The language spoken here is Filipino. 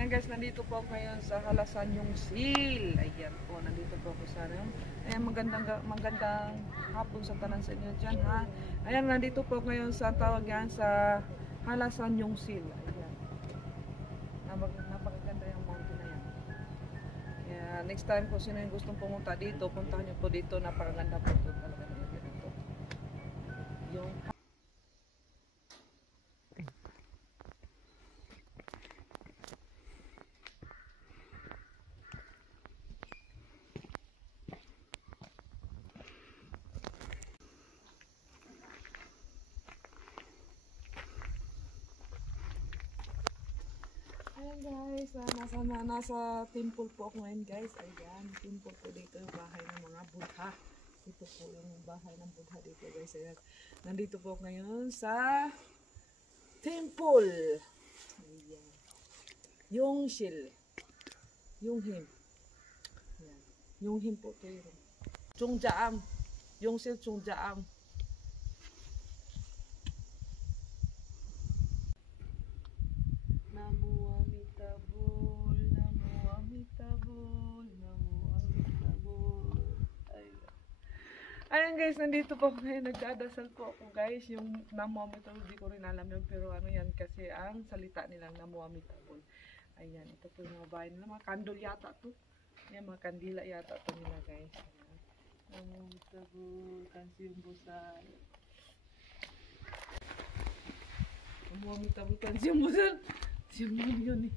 Ayan guys, nandito po ako ngayon sa Halasan yung Seal. Ayan po, nandito po ako sa ayan, magandang hapon sa tanan sa inyo dyan ha. Ayan, nandito po ako ngayon sa tawag yan sa Halasan yung Seal. Ayan. Napakaganda yung mountain na yan. Ayan, next time po sino yung gustong pumunta dito, puntahan nyo po dito. Napakaganda po ito talaga dito. Yung ayan guys, nasa temple po ako ngayon guys. Ayan, temple po dito yung bahay ng mga Buddha. Ito po yung bahay ng Buddha dito guys. Ayan, nandito po ako ngayon sa temple. Ayan. Yung Shil. Yung Him. Ayan. Yung Him po ito yun. Chung Jaam. Yung Shil Chung Jaam. Namo Amitabol, Namo Amitabol, Namo Amitabol. Ayan guys, nandito po ako ngayon, nagdadasal po ako guys. Yung Namo Amitabol, di ko rin alam yun, pero ano yan kasi ang salita nilang Namo Amitabol. Ayan, ito po yung mga bahay nila, mga kandol yata to. Ayan, mga kandila yata to nila guys. Ayan. Namo Amitabol, Kansiyong Busal. Namo Amitabol, Kansiyong Busal. Siyang yun eh.